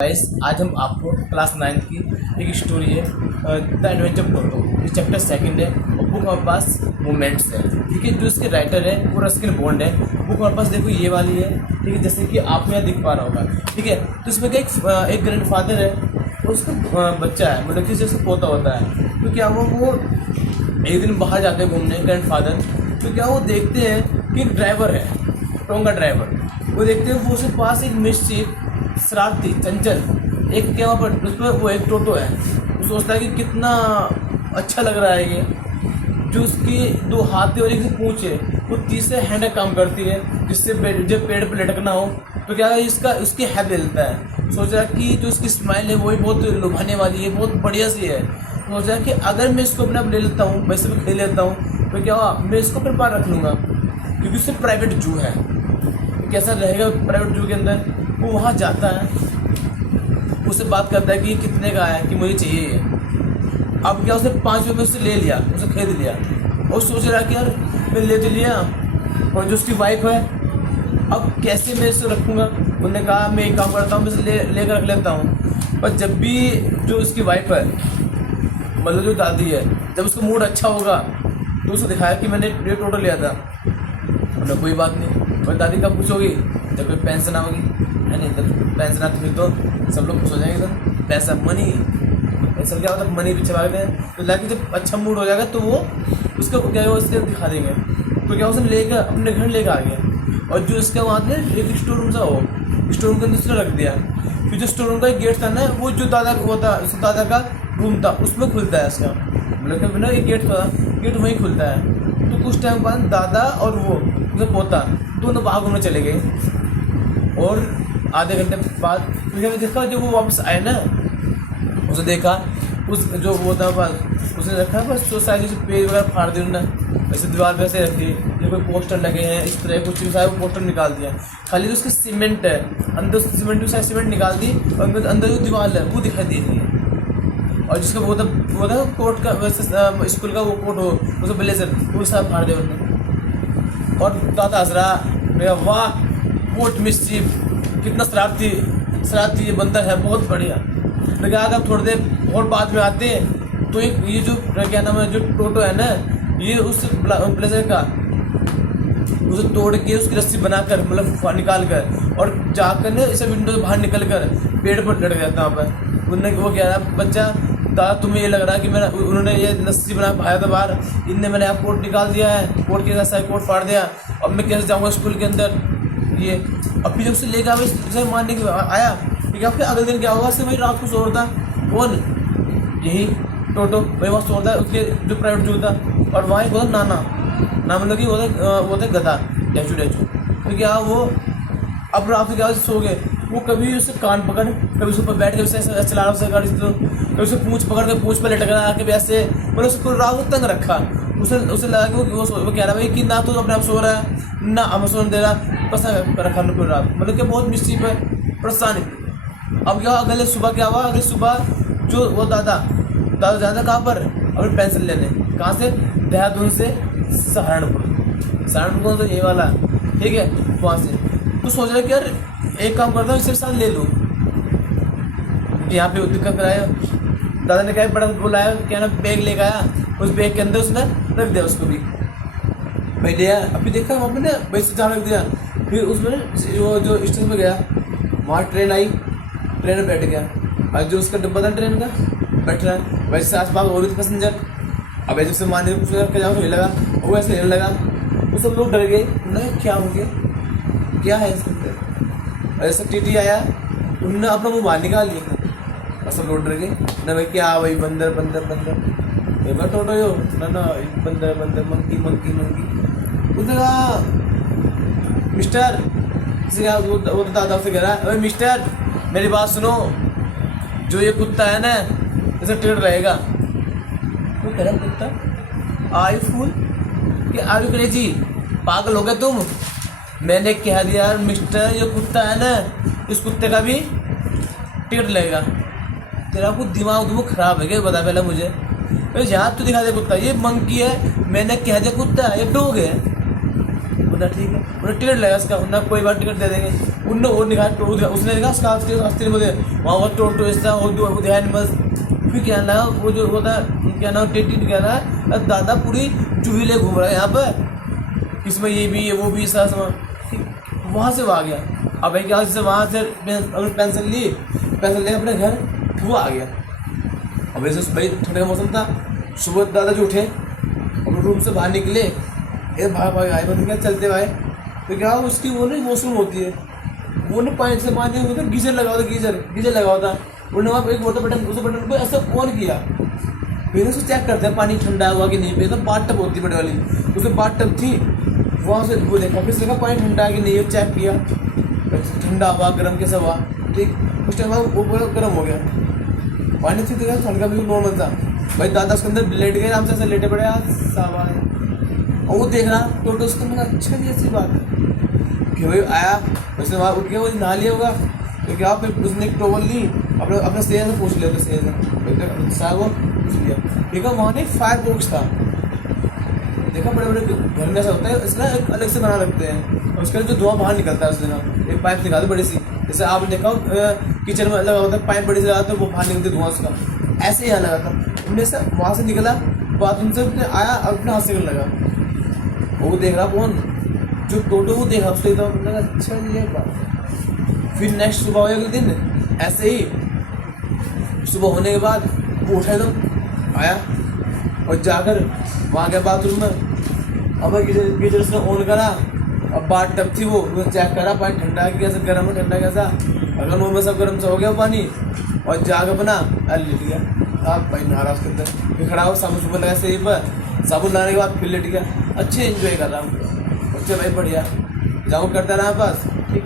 Guys, आज हम आपको क्लास 9 की एक स्टोरी है द एडवेंचर टोटो। ये चैप्टर सेकंड है और बुक हमारे पास मोमेंट्स है। ठीक है, जो इसके राइटर है वो रस्किन बॉन्ड है। बुक हमारे पास देखो ये वाली है। ठीक है, जैसे कि आपको यहाँ दिख पा रहा होगा। ठीक है, तो इसमें क्या एक ग्रैंडफादर है और उसका बच्चा है, मतलब कि जैसे पोता होता है। तो क्या वो एक दिन बाहर जाते हैं घूमने ग्रैंडफादर। तो क्या वो देखते हैं कि एक ड्राइवर है, टोंगा ड्राइवर। वो देखते हैं वो उसके पास एक मिस्चिफ शरारती चंचल एक क्या वहाँ पर उसमें वो एक टोटो है। वो सोचता है कि कितना अच्छा लग रहा है ये, जो उसकी दो हाथ और एक पूंछ है वो तीसरे हैंड काम करती है, जिससे जब पेड़ पे लटकना हो तो क्या है इसका उसकी हेल्प लेता है। सोच रहा कि जो उसकी स्माइल है वो भी बहुत लुभाने वाली है, बहुत बढ़िया सी है। सोच रहा कि अगर मैं इसको अपने आप ले लेता हूँ, वैसे भी खेल लेता हूँ, तो क्या हुआ मैं इसको अपने पास रख लूँगा, क्योंकि उससे प्राइवेट जू है। कैसा रहेगा प्राइवेट जू के अंदर। वो वहाँ जाता है, उससे बात करता है कि कितने का है, कि मुझे चाहिए ये। अब क्या उसने 5 रुपये में उससे ले लिया, उसे खरीद लिया और सोच रहा कि यार मैं ले तो लिया, और जो उसकी वाइफ है अब कैसे मैं इसे रखूँगा। उन्होंने कहा मैं एक काम करता हूँ, मैं इसे लेकर रख लेता हूँ। पर जब भी जो उसकी वाइफ है, मतलब जो दादी है, जब उसका मूड अच्छा होगा तो उसे दिखाया कि मैंने ये टोटो लिया था। मतलब कोई बात नहीं, और दादी कब पूछोगी जब कोई पेंशन आओगी, है नहीं। जब पेंशन आती फिर तो सब लोग खुश हो जाएंगे। तो पैसा मनी, पैसा क्या होता है, मनी पीछे भागते हैं। तो लाके जब अच्छा मूड हो जाएगा तो वो उसको क्या है उसके दिखा देंगे। तो क्या उसने लेकर अपने घर लेकर आ गया, और जो उसके वहाँ ने एक स्टोर रूम सा हो, स्टोर रूम के अंदर उसने रख दिया। फिर जो स्टोर रूम का एक गेट था ना, वो जो दादा का होता, उसके दादा का रूम था, उसमें खुलता है इसका, मतलब कि ना एक गेट था, गेट वहीं खुलता है। तो कुछ टाइम बाद दादा और वो उसका पोता दोनों बाहर घूमने चले गए, और आधे घंटे बाद देखा जब वो वापस आए ना, उसे देखा उस जो वो था उसने रखा बस तो शायद जैसे पेज वगैरह फाड़ दिए उन्होंने, वैसे दीवार पे ऐसे रखी, जो कोई पोस्टर लगे हैं इस तरह कुछ सारे वो पोस्टर निकाल दिया। खाली जो उसकी सीमेंट है अंदर, सीमेंट की सारी सीमेंट निकाल दी, और अंदर जो दीवार है वो दिखाई दे रही है। और जिसका वो था कोट का, वैसे स्कूल का वो कोट हो, उसका ब्लेजर, वो सब फाड़ दिया उन्होंने। और दादा हंस रहा, वाह कोट मिस्चिफ, कितना शरारती ये बंदा है, बहुत बढ़िया। लेकिन अगर थोड़ी देर और बाद में आते हैं तो एक ये जो क्या नाम है, जो टोटो है ना, ये उस ब्लेजर का उसे तोड़ के उसकी रस्सी बनाकर, मतलब निकाल कर, और जाकर ना इसे विंडो से बाहर निकल कर पेड़ पर लड़ जाता है। वहाँ पर उन्होंने वो कह रहा बच्चा, दादा तुम्हें ये लग रहा है कि मैंने उन्होंने ये रस्सी बना भाया था बाहर, इनने मैंने आप कोट निकाल दिया है, कोट के साथ कोट फाड़ दिया, अब मैं कैसे जाऊँगा स्कूल के अंदर ये। अब फिर जब से लेकर आए मारने के आया, ठीक है। फिर अगले दिन क्या होगा, वही रात को सो रहा था, कौन, यही टोटो वही वहाँ सो रहा था, उसके जो प्राइवेट जू था। और वहाँ एक होता नाना मतलब कि वो था गधा, डैचू। तो क्या वो अब रात को क्या सो गए, वो कभी उसे कान पकड़, कभी उसके ऊपर बैठ के उसे चला रहा उसे गाड़ी, तो कभी उसे पूँछ पकड़ के पूँछ पर लटक रहा के ऐसे, मतलब उसको रात को तंग रखा। उसे लगा कि वो कह रहा भाई कि ना तो अपने आप सो रहा है ना हमें सोने दे रहा, पसंद रखा पूरी रात, मतलब कि बहुत मिस्टीफ है, परेशानी। अब क्या अगले सुबह क्या हुआ, अगले सुबह जो वो दादा जाता कहाँ पर, अपनी पेंसिल लेने, कहाँ से, देहरादून से सहारनपुर तो ये वाला, ठीक है, वहाँ से। तो सोच रहा कि यार एक काम करता हूँ, इसके साथ ले लूँ, यहाँ पे दिक्कत कराया। दादा ने क्या बड़ा बुलाया, क्या ना बैग लेकर आया, उस बैग के अंदर उसने रख दिया उसको भी, भाई लिया। अभी देखा वहाँ पे ना वैसे जहाँ रख दिया। फिर उसमें वो जो स्टेशन पर गया, वहाँ ट्रेन आई, ट्रेन में बैठ गया, और जो उसका डब्बा था ट्रेन का बैठ रहा है, वैसे आस पास और भी पैसेंजर। अब ऐसे मारने को पूछा जाओ, हिल लगा, वो ऐसे हिलने लगा, वो सब लोग डर गए, उन्होंने क्या हो गया, क्या है इसके। ऐसा टीटी आया, उन्होंने अपना मुँह बाहर निकाल लिया, और सब लोग डर गए ना, भाई क्या भाई बंदर टोटो यो ना बंदर मंकी। उसने कहा मिस्टर, वो दादा से कह रहा है, अरे मिस्टर मेरी बात सुनो, जो ये कुत्ता है ना ऐसे टेढ़ रहेगा। वो कह रहा कुत्ता, आर यू फूल कि आर यू क्रेजी, पागल हो गए तुम। मैंने कह दिया मिस्टर ये कुत्ता है ना, इस कुत्ते का भी टेढ़ लगेगा। तेरा कुछ दिमाग खराब है क्या, बता पहले मुझे। यहाँ तो दिखा दे कुत्ता, ये मंकी है, मैंने कह दिया कुत्ता है, ये डॉग है। बोला ठीक है, बोला टिकट लगेगा इसका, ना कोई बार टिकट दे देंगे। उनने और निकाल तो उसने देखा उसका अस्त्री बोले वहाँ वो टोटो ऐसा वो ध्यान बस। फिर क्या ना वो जो होता है क्या ना टेटी क्या ना दादा पूरी चूहिले घूम रहा है यहाँ पर, इसमें ये भी है वो भी सारा सामान। वहाँ से वो आ गया। अब भाई क्या जैसे वहाँ से अगर पेंसिल ले अपने घर, वो आ गया। अब वैसे भाई ठंड का मौसम था, सुबह दादाजी उठे अपने रूम से बाहर निकले, भाई आए बंद क्या चलते भाई तो क्या उसकी वो नहीं वॉशरूम होती है, वो ने पानी से पानी होता गीजर लगा होता, गीजर लगा होता। उन्होंने वहाँ एक वाटर बटन उस बटन को ऐसा ऑन किया, फिर उसको चेक करते हैं पानी ठंडा हुआ कि नहीं। फिर तो बाथ टब होती बड़े वाली, उसमें बाथ टब थी, वहाँ से वो देखा, फिर देखा पानी ठंडा है कि नहीं, चेक किया ठंडा हुआ गर्म कैसा हुआ, ठीक। उस टाइम वो गर्म हो गया पानी थी, तो ठंड का भी नॉर्मल था। भाई दादा उसके अंदर लेट गए, आराम से ऐसे लेटे पड़े सामान, और वो देख रहा तो उसको मैंने अच्छा भी ऐसी बात है कि भाई आया, उसने वहाँ उठ गया, वो नहा लिया होगा तो क्या, फिर उसने एक टॉवल ली, अपने स्टेज से पूछ लिया, स्टेज से वो पूछ लिया। देखा वहाँ नहीं फायर बॉक्स था, देखा बड़े बड़े घर में ऐसा होता है, इसका एक अलग से बना रखते हैं, और उसका जो धुआं बाहर निकलता है, उसने एक पाइप निकालती बड़ी सी, जैसे आप देखा किचन में लगा होता है पाइप बड़ी से लगाते हैं, वो बाहर निकलते धुआं उसका, ऐसे ही यहाँ लगा था। उनमें से वहाँ से निकला, बाथरूम से आया और अपने हाथ से लगा, वो देख रहा कौन, जो टोटो वो देखा उसको एकदम लगा अच्छा ये बात। फिर नेक्स्ट सुबह हुआ अगले दिन ऐसे ही, सुबह होने के बाद वो उठा एकदम आया और जाकर वहाँ गया बाथरूम में, अब गीजर उसने ऑन करा, अब बाथ टब थी वो चेक करा पानी ठंडा कैसा, गर्म है ठंडा कैसा, अगर मुँह में सब गर्म सा हो गया पानी, और जाकर बना लेट गया। आप भाई नहा रहा उसके अंदर, फिर खड़ा हो साबुन सुबह लगा सही पर, साबुन लाने के बाद फिर लेट गया। अच्छे एंजॉय कर रहा हूँ, अच्छे भाई बढ़िया जाऊँ करता रहा पास, ठीक।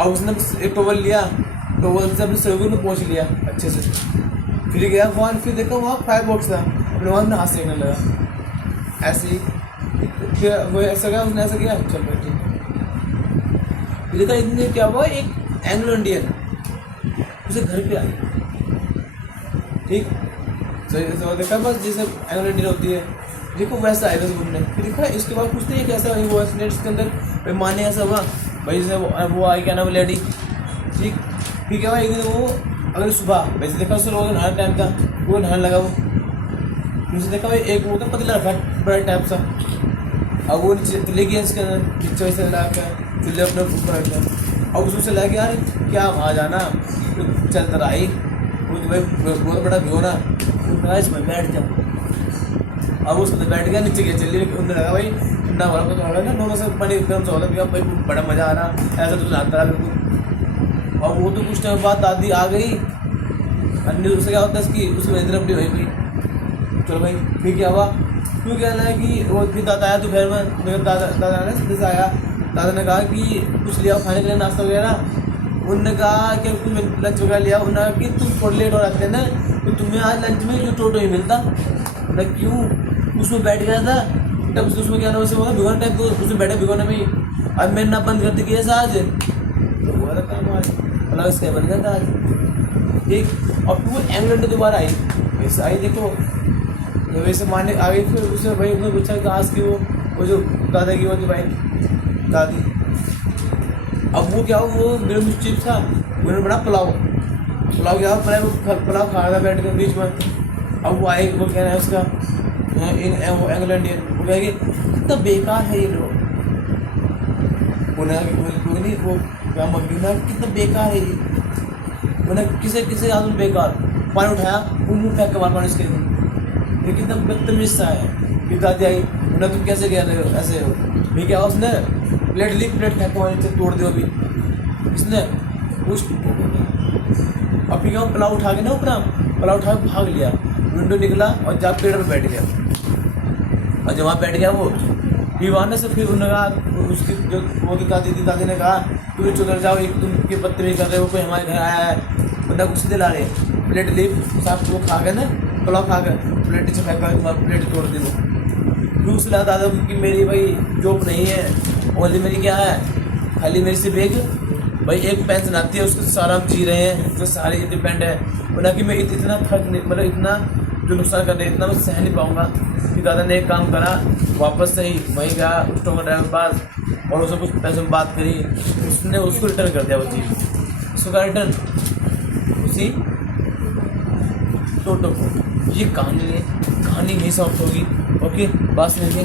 अब उसने एक टोवल लिया, टोवल से अपने सहयोगी ने पहुँच लिया अच्छे से, फिर गया वहाँ, फिर देखा वहाँ फायर बॉक्स था, अपने वहाँ में हाथ सेकने लगा ऐसे ही। फिर वो ऐसा गया, उसने ऐसा किया, चल भाई ठीक। फिर देखा इतने क्या हुआ, एक एंग्लो इंडियन उसे घर पे आई, ठीक। तो देखा बस जैसे एंग्लो इंडियन होती है, देखो वैसा आएगा घूमने। फिर देखा इसके बाद पूछते हैं कैसा वो इसके अंदर भाई माने ऐसा हुआ, भाई जैसे वो आई क्या नाम लेडी, ठीक। फिर क्या हुआ एक दिन वो अगर सुबह वैसे देखा उससे लोगों नहाने टाइम था, वो नहाने लगा, वो नीचे देखा भाई एक वो था पतला रखा बड़ा टाइप सा, अब वो चले गया इसके अंदर नीचे वैसे ला कर चूल्हे अपने ऊपर रखा, अब उसमें से ला के यार क्या वहाँ जाना, तो चलता रहा ही वो भाई बहुत बड़ा भिगोना, इसमें बैठ जाऊँ। अब उसमें बैठ गया, नीचे गया चलिए, उन्होंने लगा भाई ठंडा हो रहा तो ना दोनों से पानी गर्म सा होता भाई बड़ा मज़ा आ रहा, ऐसा तो जानता रहा बिल्कुल। और वो तो कुछ टाइम बाद दादी आ गई, अन्य उससे क्या होता है इसकी उसमें इधर अपनी हुई भाई, चलो भाई फिर क्या हुआ, क्यों कहना है कि वो फिर दादा आया दोपहर में, मेरे दादा ने सीधे से आया, दादा ने कहा कि कुछ लिया खाने के लिए नाश्ता वगैरह, उन्होंने कहा कि कुछ लंच वगैरह लिया, उन्होंने कहा कि तुम थोड़ा लेट हो जाते हैं ना, तो तुम्हें आज लंच में जो टोटो ही मिलता ना, क्यों उसमें बैठ गया था, तब उसमें क्या ना वैसे होगा भिगोना टाइप, तो उसमें बैठे भिगोने में ही, अब मैंने ना बंद कर दी कैसा आज, तो हुआ था काम आज, मतलब इसका बन गया था आज, ठीक। और फिर वो इंग्लैंड दोबारा आई, वैसे आई देखो, तो वैसे माने आ गई, फिर उससे भाई उसने पूछा कि आज की वो जो दादा की वो थी भाई दादी, अब वो क्या हो वो मेरे मिस्चिप था, उन्होंने बड़ा पुलाव क्या पुलाव खा रहा था बैठ कर बीच में। अब वो आए, वो कह रहा है उसका वो इंग्लैंडियन, वो कहेगी कितना बेकार है ये लोग, उन्हें वो क्या मम्मी ना कितना बेकार है ये, उन्हें किसे आदमी बेकार, पानी उठाया वो मुँह फेंक के मार पानी इसके, ये कितना बदतमीज सा है। फिर दादी आई, उन्हें तुम कैसे कह रहे हो ऐसे हो, भी क्या उसने प्लेट फेंक के मारी से तोड़ दियो अभी इसने उस, अब फिर क्या पुलाव उठा के ना ऊपर पुलाव उठा के भाग लिया, विंडो निकला और जा पेड़ पर बैठ गया, और जब वहाँ बैठ गया वो फिर वहाँ से, फिर उन्होंने कहा उसकी जो वो दादी ने कहा तुम चुधर जाओ, एक तुम के पत्ते नहीं कर रहे हो, कोई हमारे घर आया है, बंदा कुछ दिला रहे, प्लेट ली साफ वो खा गए ना पुलाव खा कर, प्लेट से फेंका प्लेट तोड़ दी वो। फिर उसने दादा कि मेरी भाई जॉब नहीं है, ओनली मेरी क्या है खाली मेरी सिर्फ एक भाई एक पेंशन आती है, उसको सारा हम जी रहे हैं, जो सारे डिपेंड है, बोला कि मैं इतना थक नहीं, मतलब इतना जो नुकसान कर रहे इतना मैं सह नहीं पाऊँगा। फिर दादा ने एक काम करा, वापस से ही वहीं गया उस टोकर ड्राइवर के पास, और उससे कुछ पैसे में बात करी, उसने उसको रिटर्न कर दिया वो चीज़, उसका रिटर्न उसी टोटो को। ये कहानी है, कहानी यही समाप्त होगी। ओके, बात सुनेंगे।